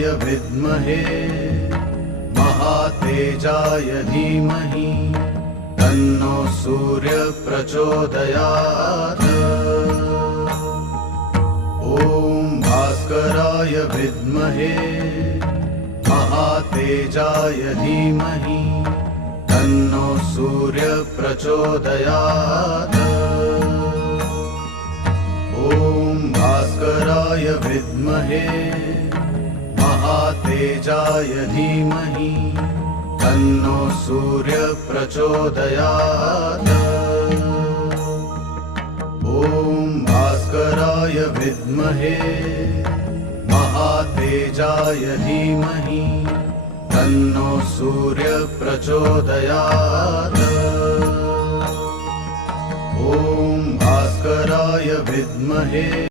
भास्कराय विद्महे महातेजाय धीमहि तन्नो सूर्य प्रचोदयात्। ॐ भास्कराय विद्महे महातेजाय धीमहि तन्नो सूर्य प्रचोदयात्। ॐ भास्कराय विद्महे महातेजाय धीमहि तन्नो सूर्य प्रचोदयात्। ॐ भास्कराय विद्महे महातेजाय धीमहि तन्नो सूर्य प्रचोदयात्। ॐ भास्कराय विद्महे